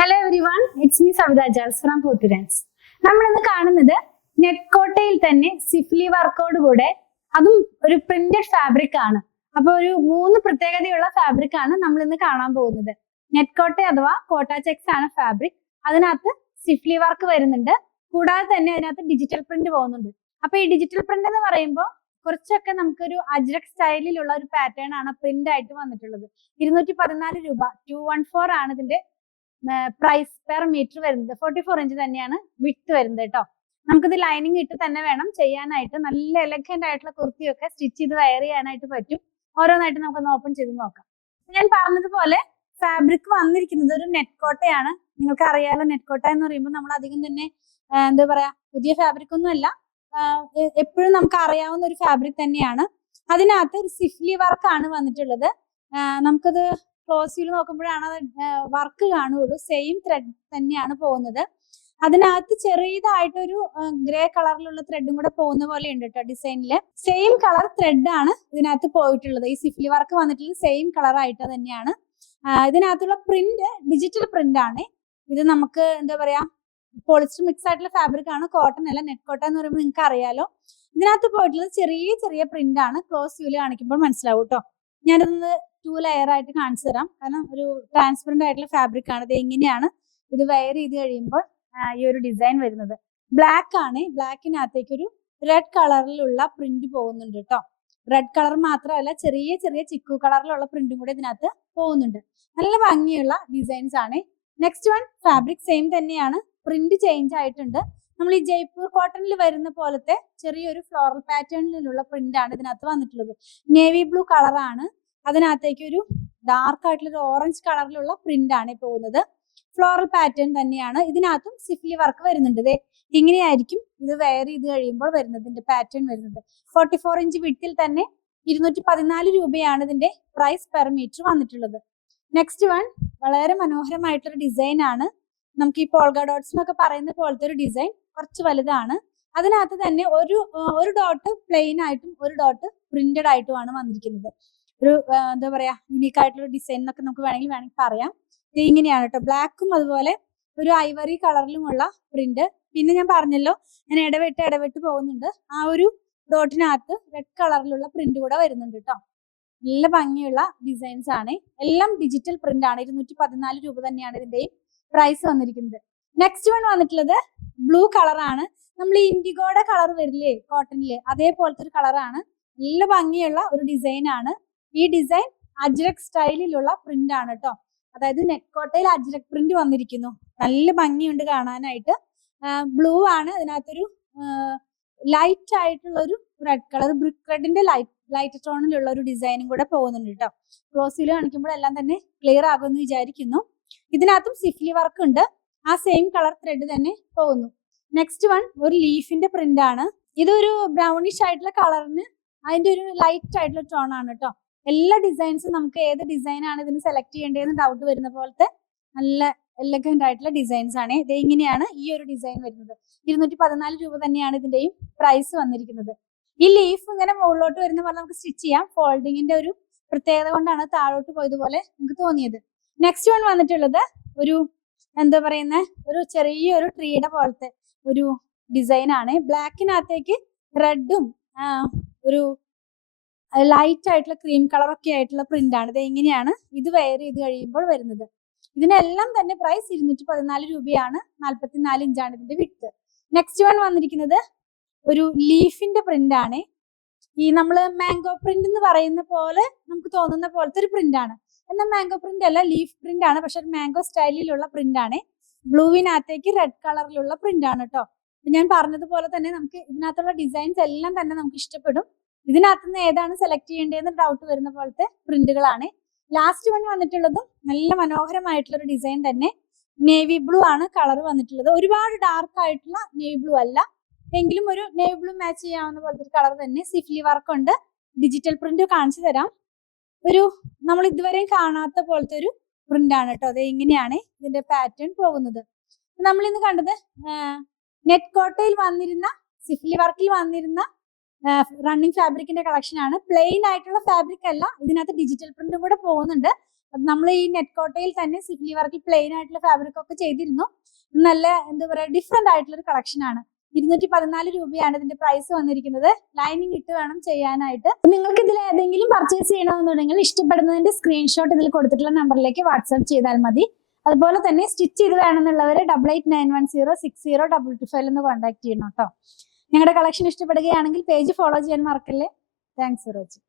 Hello everyone, it's me Savitha Jals from Pothurans. നമ്മൾ ഇന്ന് കാണുന്നത് നെറ്റ്കോട്ടയിൽ തന്നെ സിഫ്ലി വർക്കോട് കൂടെ അതും ഒരു പ്രിന്റഡ് ഫാബ്രിക് ആണ്. അപ്പൊ ഒരു 3 പ്രത്യേകതയുള്ള ഫാബ്രിക് ആണ് നമ്മൾ ഇന്ന് കാണാൻ പോകുന്നത്. നെറ്റ്കോട്ട അഥവാ കോട്ട ചെക്സ് ആണ് ഫാബ്രിക്. അതിനകത്ത് സിഫ്ലി വർക്ക് വരുന്നുണ്ട്. കൂടാതെ തന്നെ അതിനകത്ത് ഡിജിറ്റൽ പ്രിന്റ് പോകുന്നുണ്ട്. അപ്പൊ ഈ ഡിജിറ്റൽ പ്രിന്റ് എന്ന് പറയുമ്പോൾ കുറച്ചൊക്കെ നമുക്കൊരു അജ്രക് സ്റ്റൈലിലുള്ള ഒരു പാറ്റേൺ ആണ് പ്രിന്റ് ആയിട്ട് വന്നിട്ടുള്ളത്. 214 രൂപ 214 ആണ് ഇതിന്റെ പ്രൈസ് പെർ മീറ്റർ വരുന്നത്. 44 ഇഞ്ച് തന്നെയാണ് വിഡ്ത്ത് വരുന്നത് കേട്ടോ. നമുക്കിത് ലൈനിങ് ഇട്ട് തന്നെ വേണം ചെയ്യാനായിട്ട്. നല്ല എലഗന്റ് ആയിട്ടുള്ള കുർത്തിയൊക്കെ സ്റ്റിച്ച് ചെയ്ത് വെയർ ചെയ്യാനായിട്ട് പറ്റും. ഓരോന്നായിട്ട് നമുക്കൊന്ന് ഓപ്പൺ ചെയ്ത് നോക്കാം. ഞാൻ പറഞ്ഞതുപോലെ ഫാബ്രിക് വന്നിരിക്കുന്നത് ഒരു നെറ്റ്കോട്ടയാണ്. നിങ്ങൾക്ക് അറിയാലോ, നെറ്റ്കോട്ട എന്ന് പറയുമ്പോൾ നമ്മൾ അധികം തന്നെ എന്താ പറയാ, പുതിയ ഫാബ്രിക് ഒന്നും അല്ല, എപ്പോഴും നമുക്ക് അറിയാവുന്ന ഒരു ഫാബ്രിക് തന്നെയാണ്. അതിനകത്ത് ഒരു സിഫ്ലി വർക്ക് ആണ് വന്നിട്ടുള്ളത്. നമുക്കത് ക്ലോസ് ചെയ്ത് നോക്കുമ്പോഴാണ് വർക്ക് കാണുകയുള്ളൂ. സെയിം ത്രെഡ് തന്നെയാണ് പോകുന്നത്. അതിനകത്ത് ചെറിയതായിട്ടൊരു ഗ്രേ കളറിലുള്ള ത്രെഡും കൂടെ പോകുന്ന പോലെ ഉണ്ട് കേട്ടോ. ഡിസൈനില് സെയിം കളർ ത്രെഡ് ആണ് ഇതിനകത്ത് പോയിട്ടുള്ളത്. ഈ സിഫ്ലി വർക്ക് വന്നിട്ടുള്ളത് സെയിം കളർ ആയിട്ട് തന്നെയാണ്. ഇതിനകത്തുള്ള പ്രിന്റ് ഡിജിറ്റൽ പ്രിന്റ് ആണ്. ഇത് നമുക്ക് എന്താ പറയാ, പോളിസ്റ്റർ മിക്സ് ആയിട്ടുള്ള ഫാബ്രിക് ആണ്, കോട്ടൺ അല്ല. നെറ്റ്കോട്ട എന്ന് പറയുമ്പോൾ നിങ്ങൾക്ക് അറിയാലോ. ഇതിനകത്ത് പോയിട്ടുള്ളത് ചെറിയ ചെറിയ പ്രിന്റ് ആണ്. ക്ലോസ് വ്യൂല് കാണിക്കുമ്പോൾ മനസ്സിലാവും കേട്ടോ. ഞാനിതൊന്ന് 2 ലെയർ ആയിട്ട് കാണിച്ചു തരാം. കാരണം ഒരു ട്രാൻസ്പെറന്റ് ആയിട്ടുള്ള ഫാബ്രിക് ആണ്. ഇത് എങ്ങനെയാണ് ഇത് വെയർ ചെയ്ത് കഴിയുമ്പോൾ ഈ ഒരു ഡിസൈൻ വരുന്നത്. ബ്ലാക്ക് ആണ്. ബ്ലാക്കിനകത്തേക്ക് ഒരു റെഡ് കളറിലുള്ള പ്രിന്റ് പോകുന്നുണ്ട് കേട്ടോ. റെഡ് കളർ മാത്രമല്ല, ചെറിയ ചെറിയ ചിക്കു കളറിലുള്ള പ്രിന്റും കൂടെ ഇതിനകത്ത് പോകുന്നുണ്ട്. നല്ല ഭംഗിയുള്ള ഡിസൈൻസ് ആണ്. നെക്സ്റ്റ് വൺ ഫാബ്രിക് സെയിം തന്നെയാണ്, പ്രിന്റ് ചേഞ്ച് ആയിട്ടുണ്ട്. നമ്മൾ ഈ ജയ്പൂർ കോട്ടണിൽ വരുന്ന പോലത്തെ ചെറിയൊരു ഫ്ലോറൽ പാറ്റേണിലുള്ള പ്രിന്റ് ആണ് ഇതിനകത്ത് വന്നിട്ടുള്ളത്. നേവി ബ്ലൂ കളറാണ്. അതിനകത്തേക്ക് ഒരു ഡാർക്ക് ആയിട്ടുള്ള ഒരു ഓറഞ്ച് കളറിലുള്ള പ്രിന്റ് ആണ് പോകുന്നത്. ഫ്ലോറൽ പാറ്റേൺ തന്നെയാണ്. ഇതിനകത്തും സിഫ്ലി വർക്ക് വരുന്നുണ്ട്. ഇങ്ങനെയായിരിക്കും ഇത് വെയർ ചെയ്ത് കഴിയുമ്പോൾ വരുന്നത്, ഇതിന്റെ പാറ്റേൺ വരുന്നത്. 44 ഇഞ്ച് വിഡ്ത്തിൽ തന്നെ 214 രൂപയാണ് ഇതിന്റെ പ്രൈസ് പെർ മീറ്റർ വന്നിട്ടുള്ളത്. നെക്സ്റ്റ് വൺ വളരെ മനോഹരമായിട്ടൊരു ഡിസൈൻ ആണ്. നമുക്ക് ഈ പോൾഗ ഡോട്ട്സ് എന്നൊക്കെ പറയുന്ന പോലത്തെ ഒരു ഡിസൈൻ, കുറച്ച് വലുതാണ്. അതിനകത്ത് തന്നെ ഒരു ഡോട്ട് പ്ലെയിൻ ആയിട്ടും ഒരു ഡോട്ട് പ്രിന്റഡ് ആയിട്ടുമാണ് വന്നിരിക്കുന്നത്. ഒരു എന്താ പറയാ, യുണീക്ക് ആയിട്ടുള്ള ഡിസൈൻ എന്നൊക്കെ നമുക്ക് വേണമെങ്കിൽ പറയാം. ഇത് ഇങ്ങനെയാണ് കേട്ടോ. ബ്ലാക്കും അതുപോലെ ഒരു ഐവറി കളറിലുമുള്ള പ്രിന്റ്. പിന്നെ ഞാൻ പറഞ്ഞല്ലോ, ഞാൻ ഇടവിട്ട് പോകുന്നുണ്ട്. ആ ഒരു ഡോട്ടിനകത്ത് റെഡ് കളറിലുള്ള പ്രിന്റ് കൂടെ വരുന്നുണ്ട് കേട്ടോ. നല്ല ഭംഗിയുള്ള ഡിസൈൻസ് ആണ്. എല്ലാം ഡിജിറ്റൽ പ്രിന്റ് ആണ്. 214 രൂപ തന്നെയാണ് ഇതിന്റെയും പ്രൈസ് വന്നിരിക്കുന്നത്. നെക്സ്റ്റ് വൺ വന്നിട്ടുള്ളത് ബ്ലൂ കളറാണ്. നമ്മൾ ഈ ഇൻഡിഗോയുടെ കളർ വരില്ലേ കോട്ടണില്, അതേപോലത്തെ ഒരു കളറാണ്. നല്ല ഭംഗിയുള്ള ഒരു ഡിസൈൻ ആണ്. ഈ ഡിസൈൻ അജ്രക് സ്റ്റൈലിലുള്ള പ്രിന്റ് ആണ് കേട്ടോ. അതായത് നെറ്റ്കോട്ടയിൽ അജ്രക് പ്രിന്റ് വന്നിരിക്കുന്നു. നല്ല ഭംഗിയുണ്ട് കാണാനായിട്ട്. ബ്ലൂ ആണ്. അതിനകത്തൊരു ലൈറ്റ് ആയിട്ടുള്ള ഒരു റെഡ് കളർ, ബ്രിക്ക് റെഡിന്റെ ലൈറ്റ് ടോണിലുള്ള ഒരു ഡിസൈനും കൂടെ പോകുന്നുണ്ട് കേട്ടോ. ക്ലോസിൽ കാണിക്കുമ്പോൾ എല്ലാം തന്നെ ക്ലിയർ ആകുമെന്ന് വിചാരിക്കുന്നു. ഇതിനകത്തും സിഫ്ലി വർക്ക് ഉണ്ട്. ആ സെയിം കളർ ത്രെഡ് തന്നെ പോകുന്നു. നെക്സ്റ്റ് വൺ ഒരു ലീഫിന്റെ പ്രിന്റ് ആണ്. ഇതൊരു ബ്രൗണിഷ് ആയിട്ടുള്ള കളറിന് അതിന്റെ ഒരു ലൈറ്റ് ആയിട്ടുള്ള ടോൺ ആണ് കേട്ടോ. എല്ലാ ഡിസൈൻസും നമുക്ക് ഏത് ഡിസൈൻ ആണ് ഇതിന് സെലക്ട് ചെയ്യേണ്ടതെന്ന് ഡൗട്ട് വരുന്ന പോലത്തെ നല്ല എലഗന്റ് ആയിട്ടുള്ള ഡിസൈൻസ് ആണ്. ഇത് ഇങ്ങനെയാണ് ഈ ഒരു ഡിസൈൻ വരുന്നത്. 214 രൂപ തന്നെയാണ് ഇതിന്റെയും പ്രൈസ് വന്നിരിക്കുന്നത്. ഈ ലീഫ് ഇങ്ങനെ മുകളിലോട്ട് വരുന്ന പോലെ നമുക്ക് സ്റ്റിച്ച് ചെയ്യാം. ഫോൾഡിങ്ങിന്റെ ഒരു പ്രത്യേകത കൊണ്ടാണ് താഴോട്ട് പോയതുപോലെ നമുക്ക് തോന്നിയത്. നെക്സ്റ്റ് വൺ വന്നിട്ടുള്ളത് ഒരു എന്താ പറയുന്ന ഒരു ചെറിയൊരു ട്രീയുടെ പോലത്തെ ഒരു ഡിസൈൻ ആണ്. ബ്ലാക്കിനകത്തേക്ക് റെഡും ഒരു ലൈറ്റ് ആയിട്ടുള്ള ക്രീം കളറൊക്കെ ആയിട്ടുള്ള പ്രിന്റ് ആണ്. ഇത് എങ്ങനെയാണ് ഇത് വെയർ ചെയ്ത് കഴിയുമ്പോൾ വരുന്നത്. ഇതിനെല്ലാം തന്നെ പ്രൈസ് 214 രൂപയാണ്. 44 ഇഞ്ചാണ് ഇതിന്റെ വിഡ്ത്ത്. നെക്സ്റ്റ് വൺ വന്നിരിക്കുന്നത് ഒരു ലീഫിന്റെ പ്രിന്റ് ആണ്. ഈ നമ്മള് മാംഗോ പ്രിന്റ് എന്ന് പറയുന്ന പോലെ നമുക്ക് തോന്നുന്ന പോലത്തെ ഒരു പ്രിന്റ് ആണ്. എന്നാൽ മാംഗോ പ്രിന്റ് അല്ല, ലീഫ് പ്രിന്റ് ആണ്. പക്ഷെ മാംഗോ സ്റ്റൈലിലുള്ള പ്രിന്റ് ആണ്. ബ്ലൂവിനകത്തേക്ക് റെഡ് കളറിലുള്ള പ്രിന്റ് ആണ് കേട്ടോ. ഞാൻ പറഞ്ഞതുപോലെ തന്നെ നമുക്ക് ഇതിനകത്തുള്ള ഡിസൈൻസ് എല്ലാം തന്നെ നമുക്ക് ഇഷ്ടപ്പെടും. ഇതിനകത്ത് നിന്ന് ഏതാണ് സെലക്ട് ചെയ്യേണ്ടതെന്ന് ഡൗട്ട് വരുന്ന പോലത്തെ പ്രിന്റുകളാണ്. ലാസ്റ്റ് വൺ വന്നിട്ടുള്ളതും നല്ല മനോഹരമായിട്ടുള്ള ഒരു ഡിസൈൻ തന്നെ. നേവി ബ്ലൂ ആണ് കളർ വന്നിട്ടുള്ളത്. ഒരുപാട് ഡാർക്ക് ആയിട്ടുള്ള നേവി ബ്ലൂ അല്ല, എങ്കിലും ഒരു നേവി ബ്ലൂ മാച്ച് ചെയ്യാവുന്ന പോലത്തെ ഒരു കളർ തന്നെ. സിഫ്ലി വർക്ക് ഉണ്ട്. ഡിജിറ്റൽ പ്രിന്റ് കാണിച്ചു തരാം. ഒരു നമ്മൾ ഇതുവരെയും കാണാത്ത പോലത്തെ ഒരു പ്രിന്റ് ആണ് കേട്ടോ. അത് ഇങ്ങനെയാണ് ഇതിന്റെ പാറ്റേൺ പോകുന്നത്. നമ്മൾ ഇന്ന് കണ്ടത് നെറ്റ്കോട്ടയിൽ വന്നിരുന്ന സിഫ്ലി വർക്കിൽ വന്നിരുന്ന റണ്ണിങ് ഫാബ്രിക്കിന്റെ കളക്ഷൻ ആണ്. പ്ലെയിൻ ആയിട്ടുള്ള ഫാബ്രിക് അല്ല, ഇതിനകത്ത് ഡിജിറ്റൽ പ്രിന്റും കൂടെ പോകുന്നുണ്ട്. നമ്മൾ ഈ നെറ്റ് കോട്ടയിൽ തന്നെ സിഫ്ലി വർക്കിൽ പ്ലെയിൻ ആയിട്ടുള്ള ഫാബ്രിക് ഒക്കെ ചെയ്തിരുന്നു. നല്ല എന്താ പറയാ ഡിഫറെന്റ് ആയിട്ടുള്ള ഒരു കളക്ഷൻ ആണ്. 214 രൂപയാണ് ഇതിന്റെ പ്രൈസ് വന്നിരിക്കുന്നത്. ലൈനിങ് ഇട്ട് വേണം ചെയ്യാനായിട്ട്. നിങ്ങൾക്ക് ഇതിൽ ഏതെങ്കിലും പർച്ചേസ് ചെയ്യണമെന്നുണ്ടെങ്കിൽ ഇഷ്ടപ്പെടുന്നതിന്റെ സ്ക്രീൻഷോട്ട് ഇതിൽ കൊടുത്തിട്ടുള്ള നമ്പറിലേക്ക് വാട്സ്ആപ്പ് ചെയ്താൽ മതി. അതുപോലെ തന്നെ സ്റ്റിച്ച് ചെയ്ത് വേണമെന്നുള്ളവരെ 8891060225 എന്ന് കോൺടാക്ട് ചെയ്യണം കേട്ടോ. ഞങ്ങളുടെ കളക്ഷൻ ഇഷ്ടപ്പെടുകയാണെങ്കിൽ പേജ് ഫോളോ ചെയ്യാൻ മറക്കല്ലേ. Thanks for watching.